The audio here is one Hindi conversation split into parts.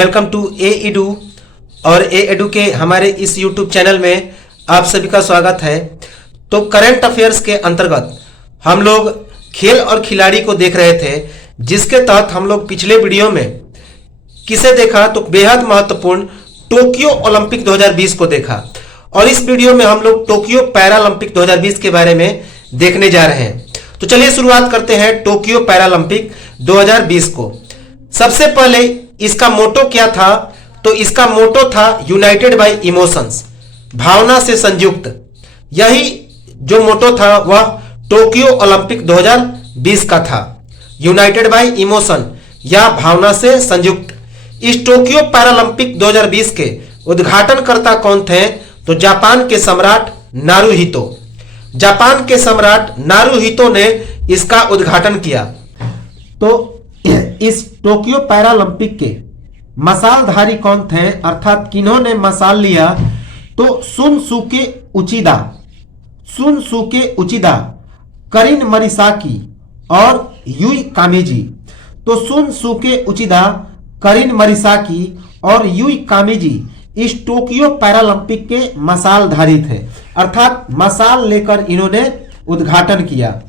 वेलकम टू ए एडू और ए एडू के हमारे इस यूट्यूब चैनल में आप सभी का स्वागत है। तो करंट अफेयर्स के अंतर्गत हम लोग खेल और खिलाड़ी को देख रहे थे, जिसके तहत हम लोग पिछले वीडियो में किसे देखा तो बेहद महत्वपूर्ण टोक्यो ओलंपिक 2020 को देखा, और इस वीडियो में हम लोग टोक्यो पैरालंपिक 2020 के बारे में देखने जा रहे हैं। तो चलिए शुरुआत करते हैं टोक्यो पैरालंपिक 2020 को। सबसे पहले इसका मोटो क्या था, तो इसका मोटो था यूनाइटेड बाय इमोशंस, भावना से संयुक्त। यही जो मोटो था वह टोक्यो ओलंपिक 2020 का था, यूनाइटेड बाय इमोशन या भावना से संयुक्त। इस टोक्यो पैरालंपिक 2020 के उद्घाटनकर्ता कौन थे, तो जापान के सम्राट नारुहितो। जापान के सम्राट नारुहितो ने इसका उद्घाटन किया। तो इस टोक्यो पैरालंपिक के मसालधारी कौन थे, अर्थात किन्होंने मसाल लिया, तो सुनसुके उचिदा, करिन मरिसाकी और यूई कामेजी। तो सुनसुके उचिदा, करिन मरिसाकी और यूई कामेजी इस टोक्यो पैरालंपिक के मसालधारी थे, अर्थात मसाल लेकर इन्होंने उद्घाटन किया।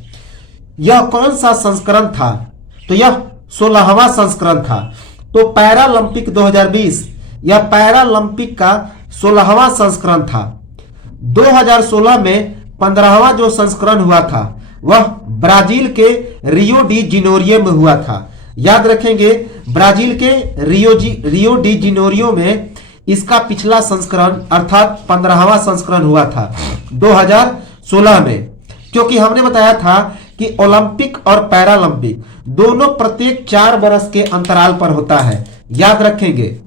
यह कौन सा संस्करण था, तो यह 16वां संस्करण था। तो पैरालंपिक 2020 यह पैरालंपिक का 16वां संस्करण था। 2016 में 15वां जो संस्करण हुआ था वह ब्राजील के रियो डी जिनेरियो में हुआ था। याद रखेंगे, ब्राजील के रियो डी जिनेरियो में इसका पिछला संस्करण अर्थात 15वां संस्करण हुआ था 2016 में। क्योंकि हमने बताया था कि ओलंपिक और पैरालंपिक दोनों प्रत्येक 4 वर्ष के अंतराल पर होता है। याद रखेंगे,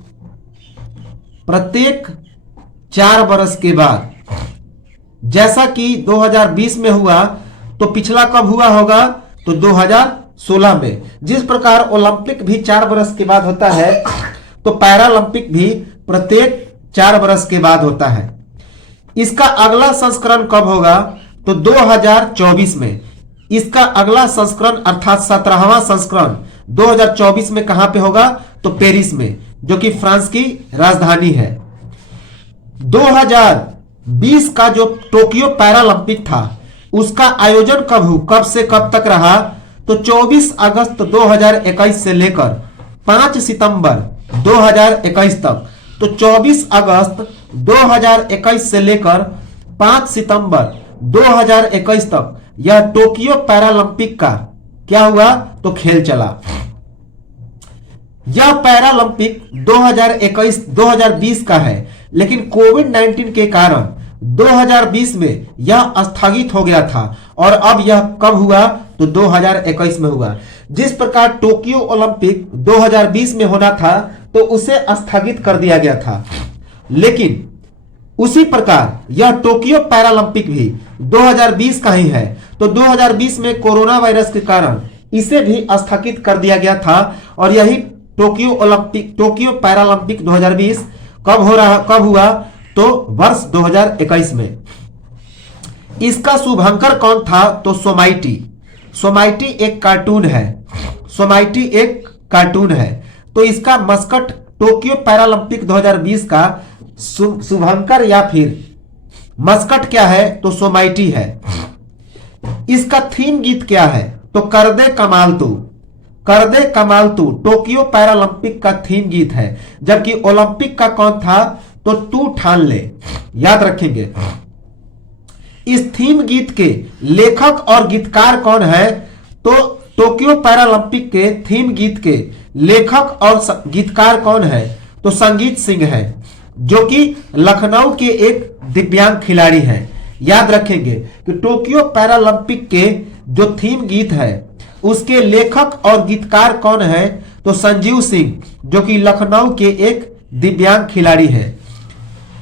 प्रत्येक 4 वर्ष के बाद। जैसा कि 2020 में हुआ, तो पिछला कब हुआ होगा, तो 2016 में। जिस प्रकार ओलंपिक भी 4 वर्ष के बाद होता है, तो पैरालंपिक भी प्रत्येक 4 वर्ष के बाद होता है। इसका अगला संस्करण कब होगा, तो 2024 में। इसका अगला संस्करण अर्थात 17वां संस्करण 2024 में कहां पे होगा, तो पेरिस में, जो कि फ्रांस की राजधानी है। 2020 का जो टोक्यो पैरालंपिक था उसका आयोजन कब से कब तक रहा, तो 24 अगस्त 2021 से लेकर 5 सितंबर 2021 तक। तो 24 अगस्त 2021 से लेकर 5 सितंबर 2021 तक यह टोक्यो पैरालंपिक का क्या हुआ, तो खेल चला। यह पैरालंपिक 2020 का है, लेकिन कोविड-19 के कारण 2020 में यह स्थगित हो गया था, और अब यह कब हुआ, तो 2021 में हुआ। जिस प्रकार टोक्यो ओलंपिक 2020 में होना था, तो उसे स्थगित कर दिया गया था, लेकिन उसी प्रकार यह टोक्यो पैरालंपिक भी 2020 का ही है। तो 2020 में कोरोना वायरस के कारण इसे भी स्थगित कर दिया गया था, और यही टोक्यो पैरालंपिक 2020 कब हुआ, तो वर्ष 2021 में। इसका शुभंकर कौन था, तो सोमाइटी एक कार्टून है। सोमाइटी एक कार्टून है। तो इसका मस्कट टोक्यो पैरालंपिक 2020 का शुभंकर या फिर मस्कट क्या है, तो सोमाइटी है। इसका थीम गीत क्या है, तो कर दे कमाल तू टोक्यो पैरालंपिक का थीम गीत है। जबकि ओलंपिक का कौन था, तो तू ठान ले। याद रखेंगे, इस थीम गीत के लेखक और गीतकार कौन है, तो टोक्यो पैरालंपिक के थीम गीत के लेखक और गीतकार कौन है, तो संगीत सिंह है, जो कि लखनऊ के एक दिव्यांग खिलाड़ी हैं। याद रखेंगे कि टोक्यो पैरालंपिक के जो थीम गीत है उसके लेखक और गीतकार कौन है, तो संजीव सिंह, जो कि लखनऊ के एक दिव्यांग खिलाड़ी हैं।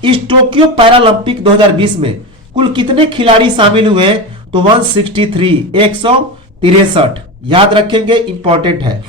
इस टोक्यो पैरालंपिक 2020 में कुल कितने खिलाड़ी शामिल हुए, तो 163। याद रखेंगे, इंपॉर्टेंट है।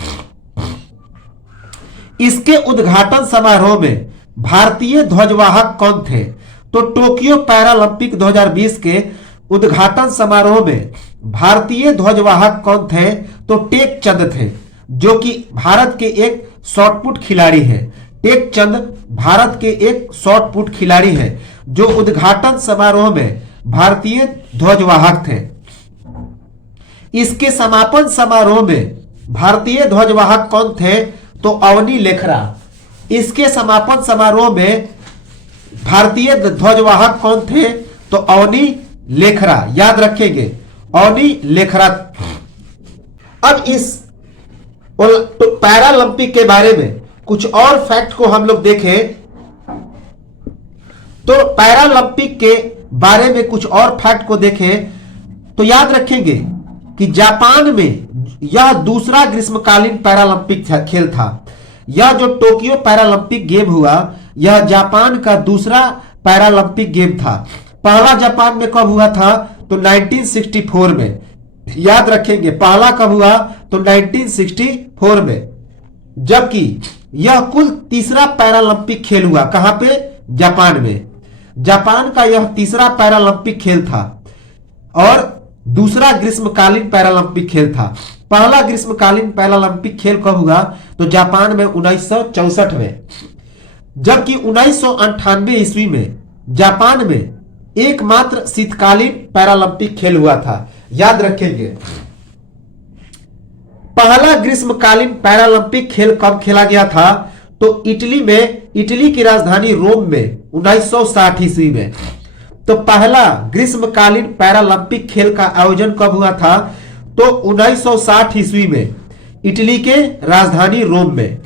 इसके उद्घाटन समारोह में भारतीय ध्वजवाहक कौन थे, तो टोक्यो पैरालंपिक 2020 के उद्घाटन समारोह में भारतीय ध्वजवाहक कौन थे, तो टेक चंद थे, जो कि भारत के एक शॉटपुट खिलाड़ी हैं। टेक चंद भारत के एक शॉट पुट खिलाड़ी हैं जो उद्घाटन समारोह में भारतीय ध्वजवाहक थे। इसके समापन समारोह में भारतीय ध्वजवाहक कौन थे? तो अवनी लेखरा। इसके समापन समारोह में भारतीय ध्वजवाहक कौन थे? तो अवनी लेखरा। याद रखेंगे, अवनी लेखरा। अब इस पैरालंपिक के बारे में कुछ और फैक्ट को हम लोग देखें तो पैरालंपिक के बारे में कुछ और फैक्ट को देखें तो याद रखेंगे कि जापान में यह दूसरा ग्रीष्मकालीन पैरालंपिक खेल था। यह जो टोक्यो पैरालंपिक गेम हुआ यह जापान का दूसरा पैरालंपिक गेम था। पहला जापान में कब हुआ था? तो 1964 में। याद रखेंगे, पहला कब हुआ? तो 1964 में। जबकि यह कुल तीसरा पैरालंपिक खेल हुआ। कहां पे? जापान में। जापान का यह तीसरा पैरालंपिक खेल था और दूसरा ग्रीष्मकालीन पैरालंपिक खेल था। पहला ग्रीष्मकालीन पैरालंपिक खेल कब हुआ? तो जापान में 1964 में। जबकि 1998 ईस्वी में जापान में एकमात्र शीतकालीन पैरालंपिक खेल हुआ था। याद रखेंगे, पहला ग्रीष्मकालीन पैरालंपिक खेल कब खेला गया था? तो इटली में, इटली की राजधानी रोम में 1960 ईस्वी में। तो पहला ग्रीष्मकालीन पैरालंपिक खेल का आयोजन कब हुआ था? तो 1960 ईस्वी में इटली के राजधानी रोम में।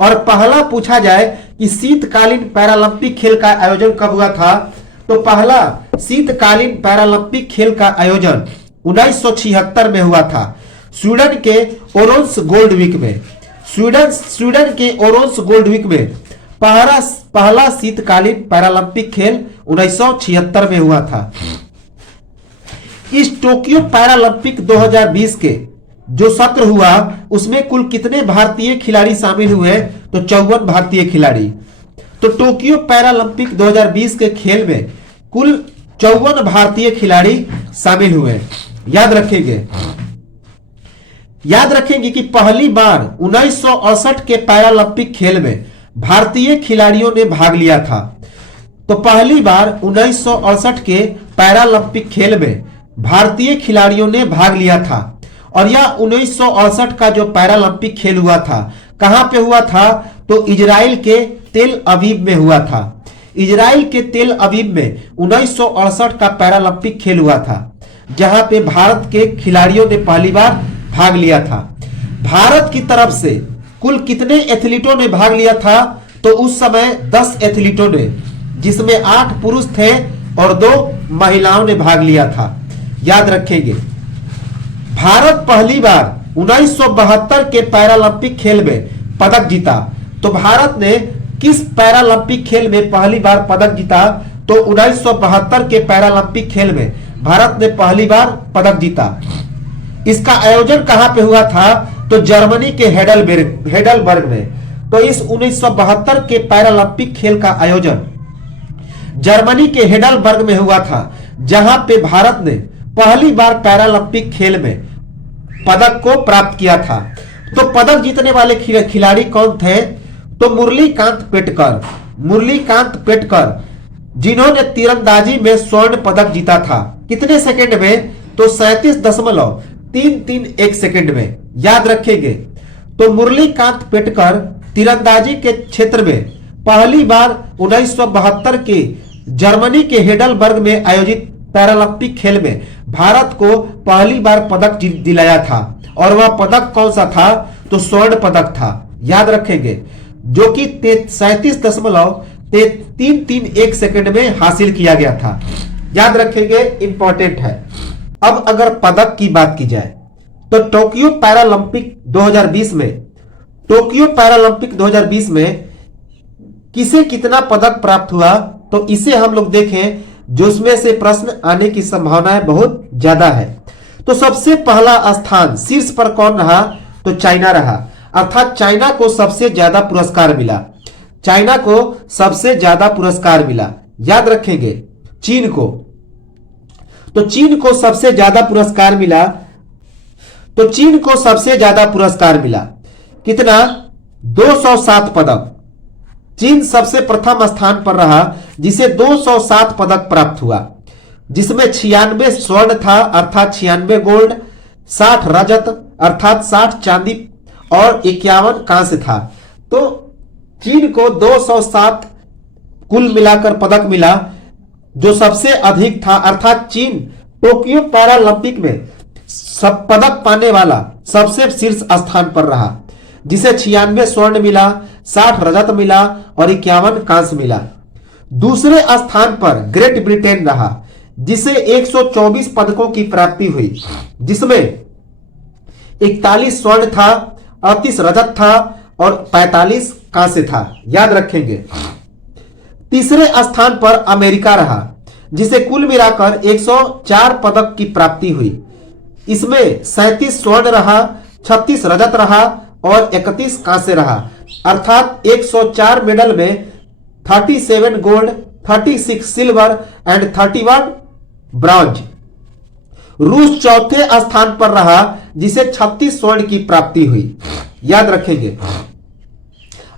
और पहला पूछा जाए कि शीतकालीन पैरालंपिक खेल का आयोजन कब हुआ था? तो पहला शीतकालीन पैरालंपिक खेल का आयोजन 1976 में हुआ था स्वीडन के ओरोन्स गोल्डविक में। स्वीडन के ओरोन्स गोल्डविक में पहला शीतकालीन पैरालंपिक खेल 1976 में हुआ था। इस टोक्यो पैरालंपिक 2020 के जो सत्र हुआ उसमें कुल कितने भारतीय खिलाड़ी शामिल हुए? तो 54 भारतीय खिलाड़ी। तो टोक्यो पैरालंपिक 2020 के खेल में कुल 54 भारतीय खिलाड़ी शामिल हुए। याद रखेंगे कि पहली बार 1968 के पैरालंपिक खेल में भारतीय खिलाड़ियों ने भाग लिया था। तो पहली बार 1968 के पैरालंपिक खेल में भारतीय खिलाड़ियों ने भाग लिया था। और यह 1968 का जो पैरालंपिक खेल हुआ था कहां पे हुआ था? तो इजराइल के तेल अवीव में हुआ था। इजराइल के तेल अवीव में 1968 का पैरालंपिक खेल हुआ था जहां पे भारत के खिलाड़ियों ने पहली बार भाग लिया था। भारत की तरफ से कुल कितने एथलीटों ने भाग लिया था? तो उस समय 10 एथलीटों ने, जिसमें 8 पुरुष थे और 2 महिलाओं ने भाग लिया था। याद रखेंगे, भारत पहली बार 1972 के पैरालंपिक खेल में पदक जीता। तो भारत ने किस पैरालंपिक खेल में पहली बार पदक जीता? तो 1972 के पैरालंपिक खेल में भारत ने पहली बार पदक जीता। इसका आयोजन कहां पे हुआ था? तो जर्मनी के हेडलबर्ग में। तो इस 1972 के पैरालंपिक खेल का आयोजन जर्मनी के हेडलबर्ग में हुआ था जहां पे भारत ने पहली बार पैरालंपिक खेल में पदक को प्राप्त किया था। तो पदक जीतने वाले खिलाड़ी कौन थे? तो मुरलीकांत पेटकर जिन्होंने तीरंदाजी में स्वर्ण पदक जीता था। कितने सेकंड में? तो 37.331 सेकंड में। याद रखेंगे, तो मुरलीकांत पेटकर तीरंदाजी के क्षेत्र में पहली बार 1972 के जर्मनी के हेडलबर्ग में आयोजित पैरालंपिक खेल में भारत को पहली बार पदक दिलाया था। और वह पदक कौन सा था? तो स्वर्ण पदक था। याद रखेंगे, जो कि 37.331 सेकंड में हासिल किया गया था। याद रखेंगे, इंपॉर्टेंट है। अब अगर पदक की बात की जाए तो टोक्यो पैरालंपिक 2020 में किसे कितना पदक प्राप्त हुआ? तो इसे हम लोग देखें, जो उसमें से प्रश्न आने की संभावनाएं बहुत ज्यादा है। तो सबसे पहला स्थान शीर्ष पर कौन रहा? तो चाइना रहा, अर्थात चाइना को सबसे ज्यादा पुरस्कार मिला। चाइना को सबसे ज्यादा पुरस्कार मिला। याद रखेंगे, चीन को, तो चीन को सबसे ज्यादा पुरस्कार मिला। तो चीन को सबसे ज्यादा पुरस्कार मिला कितना? 207 पदक। चीन सबसे प्रथम स्थान पर रहा जिसे 207 पदक प्राप्त हुआ, जिसमें 96 स्वर्ण था अर्थात 96 गोल्ड, 60 रजत अर्थात 60 चांदी और 51 कांस्य था। तो चीन को 207 कुल मिलाकर पदक मिला, जो सबसे अधिक था, अर्थात चीन टोक्यो पैरालंपिक में सब पदक पाने वाला सबसे शीर्ष स्थान पर रहा, जिसे 96 स्वर्ण मिला, 60 रजत मिला और 51 कांस्य मिला। दूसरे स्थान पर ग्रेट ब्रिटेन रहा, जिसे 124 पदकों की प्राप्ति हुई, जिसमें 41 स्वर्ण था, 38 रजत था और 45 कांस्य था। याद रखेंगे। तीसरे स्थान पर अमेरिका रहा, जिसे कुल मिलाकर 104 पदक की प्राप्ति हुई। इसमें 37 स्वर्ण रहा, 36 रजत रहा और 31 कांस्य रहा, अर्थात 104 मेडल में 37 गोल्ड, 36 सिल्वर एंड 31 ब्रॉन्ज। रूस चौथे स्थान पर रहा, जिसे 36 स्वर्ण की प्राप्ति हुई। याद रखेंगे।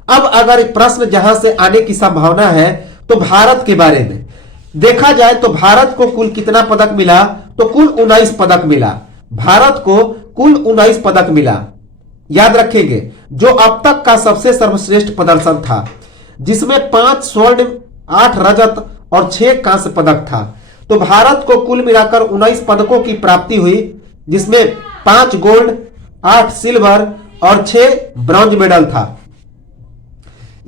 अब अगर प्रश्न जहां से आने की संभावना है तो भारत के बारे में देखा जाए तो भारत को कुल कितना पदक मिला, तो कुल 19 पदक मिला। भारत को कुल 19 पदक मिला। याद रखेंगे, जो अब तक का सबसे सर्वश्रेष्ठ प्रदर्शन था, जिसमें 5 स्वर्ण, 8 रजत और 6 कांस्य पदक था। तो भारत को कुल मिलाकर 19 पदकों की प्राप्ति हुई, जिसमें 5 गोल्ड, 8 सिल्वर और 6 ब्रॉन्ज मेडल था।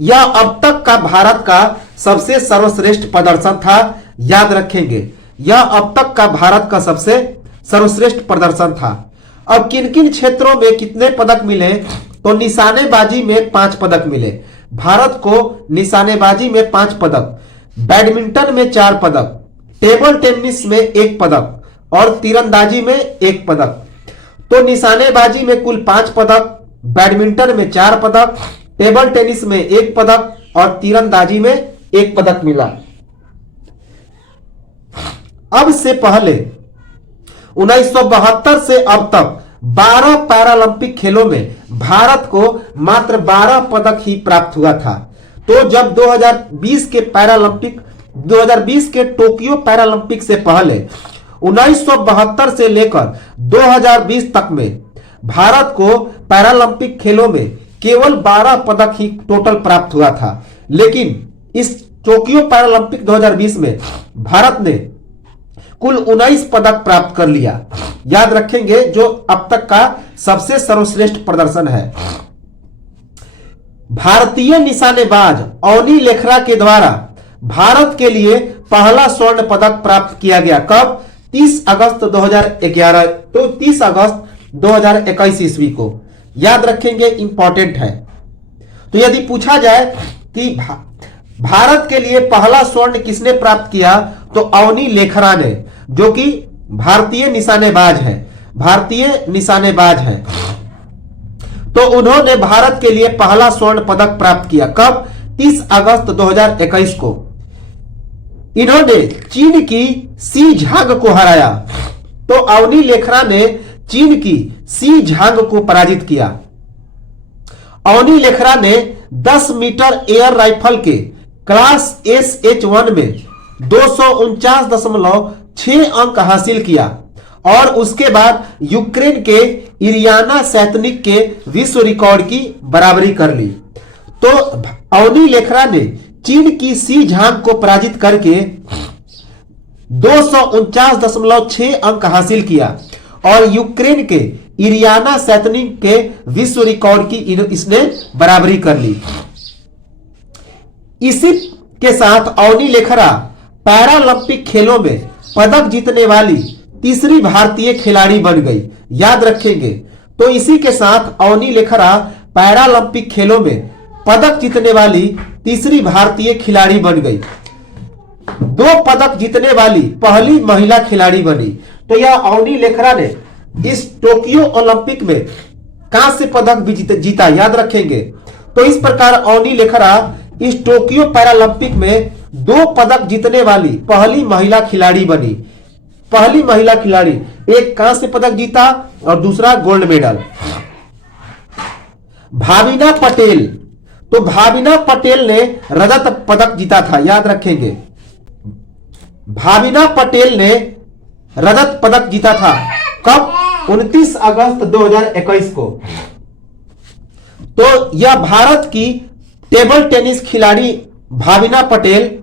यह अब तक का भारत का सबसे सर्वश्रेष्ठ प्रदर्शन था। याद रखेंगे, यह अब तक का भारत का सबसे सर्वश्रेष्ठ प्रदर्शन था। अब किन किन क्षेत्रों में कितने पदक मिले, तो निशानेबाजी में 5 पदक मिले। भारत को निशानेबाजी में 5 पदक, बैडमिंटन में 4 पदक, टेबल टेनिस में 1 पदक और तीरंदाजी में 1 पदक। तो निशानेबाजी में कुल 5 पदक, बैडमिंटन में 4 पदक, टेबल टेनिस में 1 पदक और तीरंदाजी में 1 पदक मिला। अब से पहले 1972 से अब तक 12 पैरालंपिक खेलों में भारत को मात्र 12 पदक ही प्राप्त हुआ था। तो जब 2020 के टोक्यो पैरालंपिक से पहले 1972 से लेकर 2020 तक में भारत को पैरालंपिक खेलों में केवल 12 पदक ही टोटल प्राप्त हुआ था। लेकिन इस टोक्यो पैरालंपिक 2020 में भारत ने कुल 19 पदक प्राप्त कर लिया। याद रखेंगे, जो अब तक का सबसे सर्वश्रेष्ठ प्रदर्शन है। भारतीय निशानेबाज अवनी लेखरा के द्वारा भारत के लिए पहला स्वर्ण पदक प्राप्त किया गया। कब? 30 अगस्त 2011, तो 30 अगस्त 2021 ईस्वी को। याद रखेंगे, इंपॉर्टेंट है। तो यदि पूछा जाए कि भारत के लिए पहला स्वर्ण किसने प्राप्त किया, तो अवनी लेखरा ने, जो कि भारतीय निशानेबाज है। भारतीय निशानेबाज है, तो उन्होंने भारत के लिए पहला स्वर्ण पदक प्राप्त किया। कब? 30 अगस्त 2021 को। इन्होंने चीन की सी झांग को हराया। तो अवनी लेखरा ने चीन की सी झांग को पराजित किया। अवनी लेखरा ने 10 मीटर एयर राइफल के क्लास SH1 में 249.6 अंक हासिल किया और उसके बाद यूक्रेन के इरियाना सैतनिक के विश्व रिकॉर्ड की बराबरी कर ली। तो अवनी लेखरा ने चीन की सी झांग को पराजित करके 249.6 अंक हासिल किया और यूक्रेन के इरियाना सैतनिक के विश्व रिकॉर्ड की इसने बराबरी कर ली। इसी के साथ अवनी लेखरा पैरालंपिक खेलों में पदक जीतने वाली तीसरी भारतीय खिलाड़ी बन गई। याद रखेंगे, तो इसी के साथ अवनी लेखरा पैरालंपिक खेलों में पदक जीतने वाली तीसरी भारतीय खिलाड़ी बन गई। 2 पदक जीतने वाली पहली महिला खिलाड़ी बनी। तो यह अवनी लेखरा ने इस टोक्यो ओलंपिक में कांस्य पदक भी जीता। याद रखेंगे, तो इस प्रकार अवनी लेखरा इस टोक्यो पैरालंपिक में 2 पदक जीतने वाली पहली महिला खिलाड़ी बनी। पहली महिला खिलाड़ी, एक कांस्य पदक जीता और दूसरा गोल्ड मेडल। भाविना पटेल तो भाविना पटेल ने रजत पदक जीता था, याद रखेंगे। भाविना पटेल ने रजत पदक जीता था कब? 29 अगस्त 2021 को। तो यह भारत की टेबल टेनिस खिलाड़ी भाविना पटेल,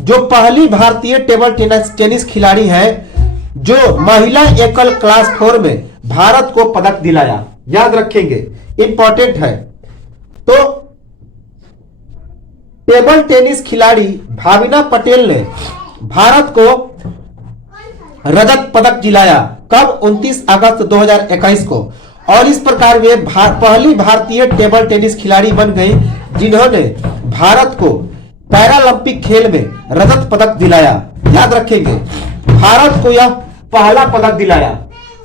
जो पहली भारतीय टेबल टेनिस खिलाड़ी है जो महिला एकल क्लास 4 में भारत को पदक दिलाया, याद रखेंगे, इंपॉर्टेंट है। तो टेबल टेनिस खिलाड़ी भाविना पटेल ने भारत को रजत पदक दिलाया कब? 29 अगस्त 2021 को। और इस प्रकार वे पहली भारतीय टेबल टेनिस खिलाड़ी बन गई जिन्होंने भारत को पैरालंपिक खेल में रजत पदक दिलाया, याद रखेंगे। भारत को यह पहला पदक दिलाया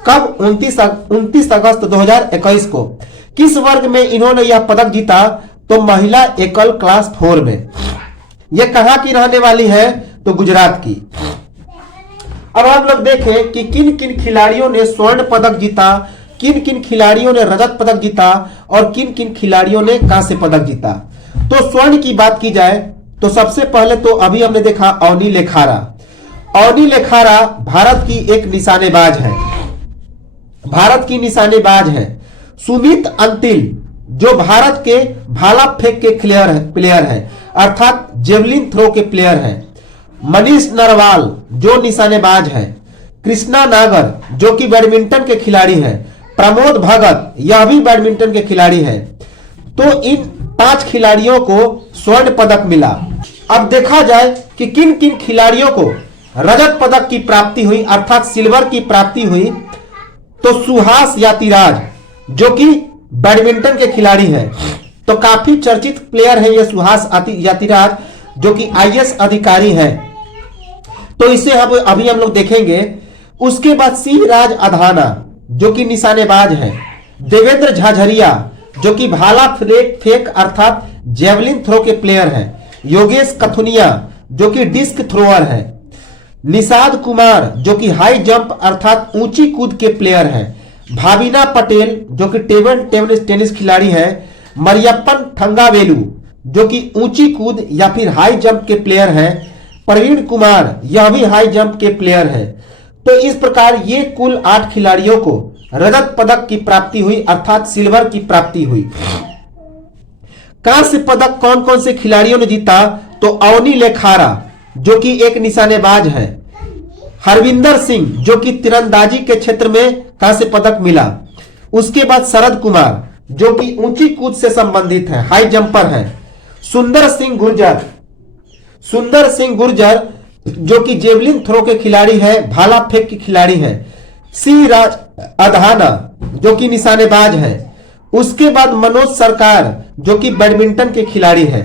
कब? 29 अगस्त 2021 को। किस वर्ग में इन्होंने यह पदक जीता? तो महिला एकल क्लास 4 में। यह कहां की रहने वाली है? तो गुजरात की। अब हम लोग देखें कि किन किन खिलाड़ियों ने स्वर्ण पदक जीता, किन किन खिलाड़ियों ने रजत पदक जीता और किन किन खिलाड़ियों ने कांस्य पदक जीता। तो स्वर्ण की बात की जाए तो सबसे पहले तो अभी हमने देखा अवनी लेखारा। अवनी लेखारा भारत की एक निशानेबाज है, भारत की निशानेबाज है। सुमित अंतिल जो भारत के भाला फेंक के प्लेयर है अर्थात जेवलिन थ्रो के प्लेयर है। मनीष नरवाल जो निशानेबाज है। कृष्णा नागर जो कि बैडमिंटन के खिलाड़ी है। प्रमोद भगत यह भी बैडमिंटन के खिलाड़ी है। तो इन 5 खिलाड़ियों को स्वर्ण पदक मिला। अब देखा जाए कि किन किन खिलाड़ियों को रजत पदक की प्राप्ति हुई अर्थात सिल्वर की प्राप्ति हुई। तो सुहास यातिराज जो कि बैडमिंटन के खिलाड़ी है, तो काफी चर्चित प्लेयर है ये सुहास यातिराज जो कि आईएएस अधिकारी है, तो इसे अभी हम लोग देखेंगे। उसके बाद सिंह राज अधाना जो कि निशानेबाज है। देवेंद्र झाझरिया जो कि भाला फेंक अर्थात जेवलिन थ्रो के प्लेयर है। योगेश कथुनिया जो कि डिस्क थ्रोअर है। निषाद कुमार जो कि हाई जंप अर्थात ऊंची कूद के प्लेयर है। भाविना पटेल जो कि टेबल टेनिस खिलाड़ी है। मरियप्पन थंगावेलू जो कि ऊंची कूद या फिर हाई जंप के प्लेयर है। प्रवीण कुमार यह भी हाई जंप के प्लेयर है। तो इस प्रकार ये कुल 8 खिलाड़ियों को रजत पदक की प्राप्ति हुई अर्थात सिल्वर की प्राप्ति हुई। कांस्य पदक कौन कौन से खिलाड़ियों ने जीता? तो अवनी लेखारा जो कि एक निशानेबाज है। हरविंदर सिंह जो कि तीरंदाजी के क्षेत्र में कांस्य पदक मिला। उसके बाद शरद कुमार जो कि ऊंची कूद से संबंधित है, हाई जंपर है। सुंदर सिंह गुर्जर जो कि जेवलिन थ्रो के खिलाड़ी है, भाला फेंक के खिलाड़ी है। सिंह राज अधाना जो कि निशानेबाज है। उसके बाद मनोज सरकार जो कि बैडमिंटन के खिलाड़ी है।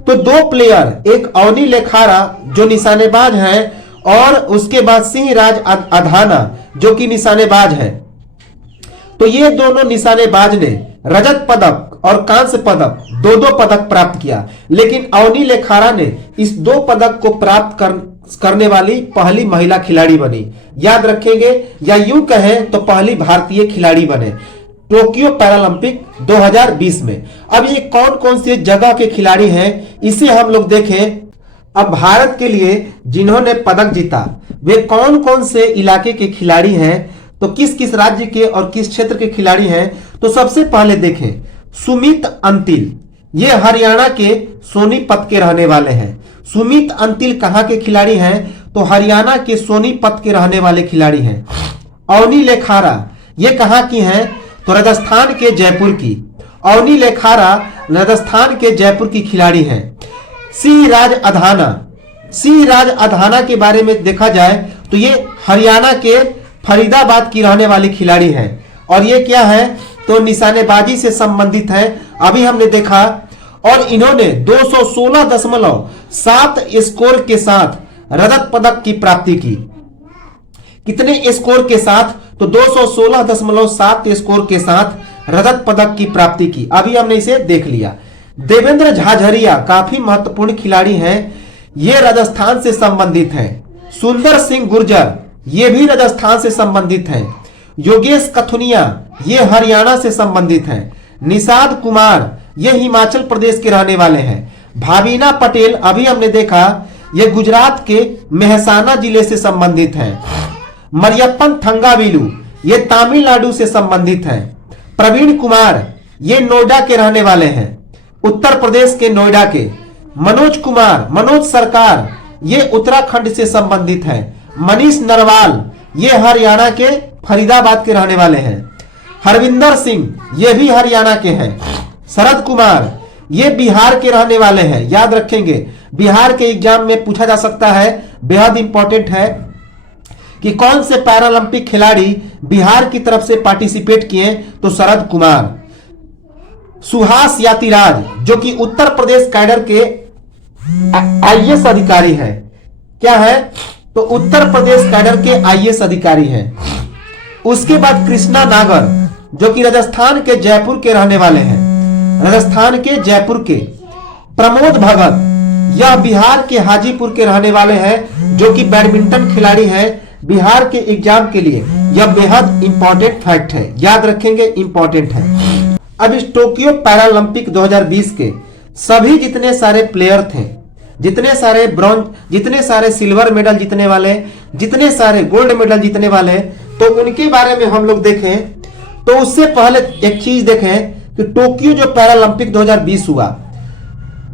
तो 2 प्लेयर, एक अवनी लेखारा जो निशानेबाज है और उसके बाद सिंह राज अधाना जो कि निशानेबाज है। तो ये दोनों निशानेबाज ने रजत पदक और कांस्य पदक 2-2 पदक प्राप्त किया, लेकिन अवनी लेखारा ने इस 2 पदक को प्राप्त करने वाली पहली महिला खिलाड़ी बनी, याद रखेंगे, या यूं कहें तो पहली भारतीय खिलाड़ी बने टोक्यो पैरालंपिक 2020 में। अब ये कौन कौन से जगह के खिलाड़ी हैं इसे हम लोग देखें। अब भारत के लिए जिन्होंने पदक जीता वे कौन कौन से इलाके के खिलाड़ी हैं, तो किस किस राज्य के और किस क्षेत्र के खिलाड़ी हैं। तो सबसे पहले देखें सुमित अंतिल, ये हरियाणा के सोनीपत के रहने वाले हैं। सुमित अंतिल कहां के खिलाड़ी हैं? तो हरियाणा के सोनीपत के रहने वाले खिलाड़ी हैं। अवनी लेखारा ये कहां की हैं? तो राजस्थान के जयपुर की। अवनी लेखारा राजस्थान के जयपुर की खिलाड़ी हैं। सिंह राज अधाना के बारे में देखा जाए तो ये हरियाणा के फरीदाबाद की रहने वाली खिलाड़ी है। और ये क्या है? तो निशानेबाजी से संबंधित है, अभी हमने देखा। और इन्होंने 216.7 स्कोर के साथ रजत पदक की प्राप्ति की। कितने स्कोर के साथ? तो 216.7 स्कोर के साथ रजत पदक की प्राप्ति की। अभी हमने इसे देख लिया। देवेंद्र झाझरिया काफी महत्वपूर्ण खिलाड़ी हैं, ये राजस्थान से संबंधित हैं। सुंदर सिंह गुर्जर ये भी राजस्थान से संबंधित हैं। योगेश कथुनिया ये हरियाणा से संबंधित हैं। निषाद कुमार ये हिमाचल प्रदेश के रहने वाले हैं। भावीना पटेल अभी हमने देखा ये गुजरात के मेहसाना जिले से संबंधित है। मरियप्पन थंगावेलु ये तमिलनाडु से संबंधित है। प्रवीण कुमार ये नोएडा के रहने वाले हैं, उत्तर प्रदेश के नोएडा के। मनोज सरकार ये उत्तराखंड से संबंधित है। मनीष नरवाल ये हरियाणा के फरीदाबाद के रहने वाले हैं। हरविंदर सिंह ये भी हरियाणा के हैं। शरद कुमार ये बिहार के रहने वाले हैं। याद रखेंगे, बिहार के एग्जाम में पूछा जा सकता है, बेहद इंपॉर्टेंट है कि कौन से पैरालंपिक खिलाड़ी बिहार की तरफ से पार्टिसिपेट किए, तो शरद कुमार। सुहास यातिराज जो कि उत्तर प्रदेश कैडर के आईएएस अधिकारी है। क्या है? तो उत्तर प्रदेश कैडर के आईएएस अधिकारी है। उसके बाद कृष्णा नागर जो कि राजस्थान के जयपुर के रहने वाले हैं, राजस्थान के जयपुर के। प्रमोद भगत यह बिहार के हाजीपुर के रहने वाले हैं, जो कि बैडमिंटन खिलाड़ी हैं। बिहार के एग्जाम के लिए यह बेहद इंपॉर्टेंट फैक्ट है, याद रखेंगे, इंपॉर्टेंट है। अब इस टोक्यो पैरालंपिक 2020 के सभी जितने सारे प्लेयर थे, जितने सारे ब्रॉन्ज, जितने सारे सिल्वर मेडल जीतने वाले, जितने सारे गोल्ड मेडल जीतने वाले, तो उनके बारे में हम लोग देखें तो उससे पहले एक चीज देखें कि टोक्यो जो पैरालंपिक 2020 हुआ,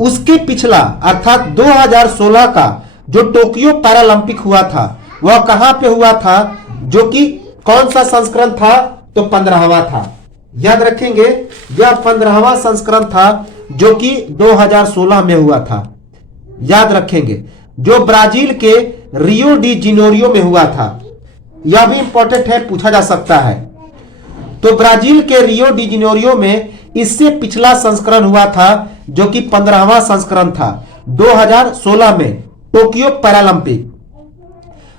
उसके पिछला अर्थात 2016 का जो टोक्यो पैरालंपिक हुआ था वह कहां पे हुआ था, जो कि कौन सा संस्करण था, तो 15वां था। याद रखेंगे, यह 15वां संस्करण था जो कि 2016 में हुआ था। याद रखेंगे, जो ब्राजील के रियो डी जेनेरियो में हुआ था। यह भी इंपॉर्टेंट है, पूछा जा सकता है। तो ब्राजील के रियो डी जेनेरियो में इससे पिछला संस्करण हुआ था जो कि 15वां संस्करण था 2016 में टोक्यो पैरालंपिक।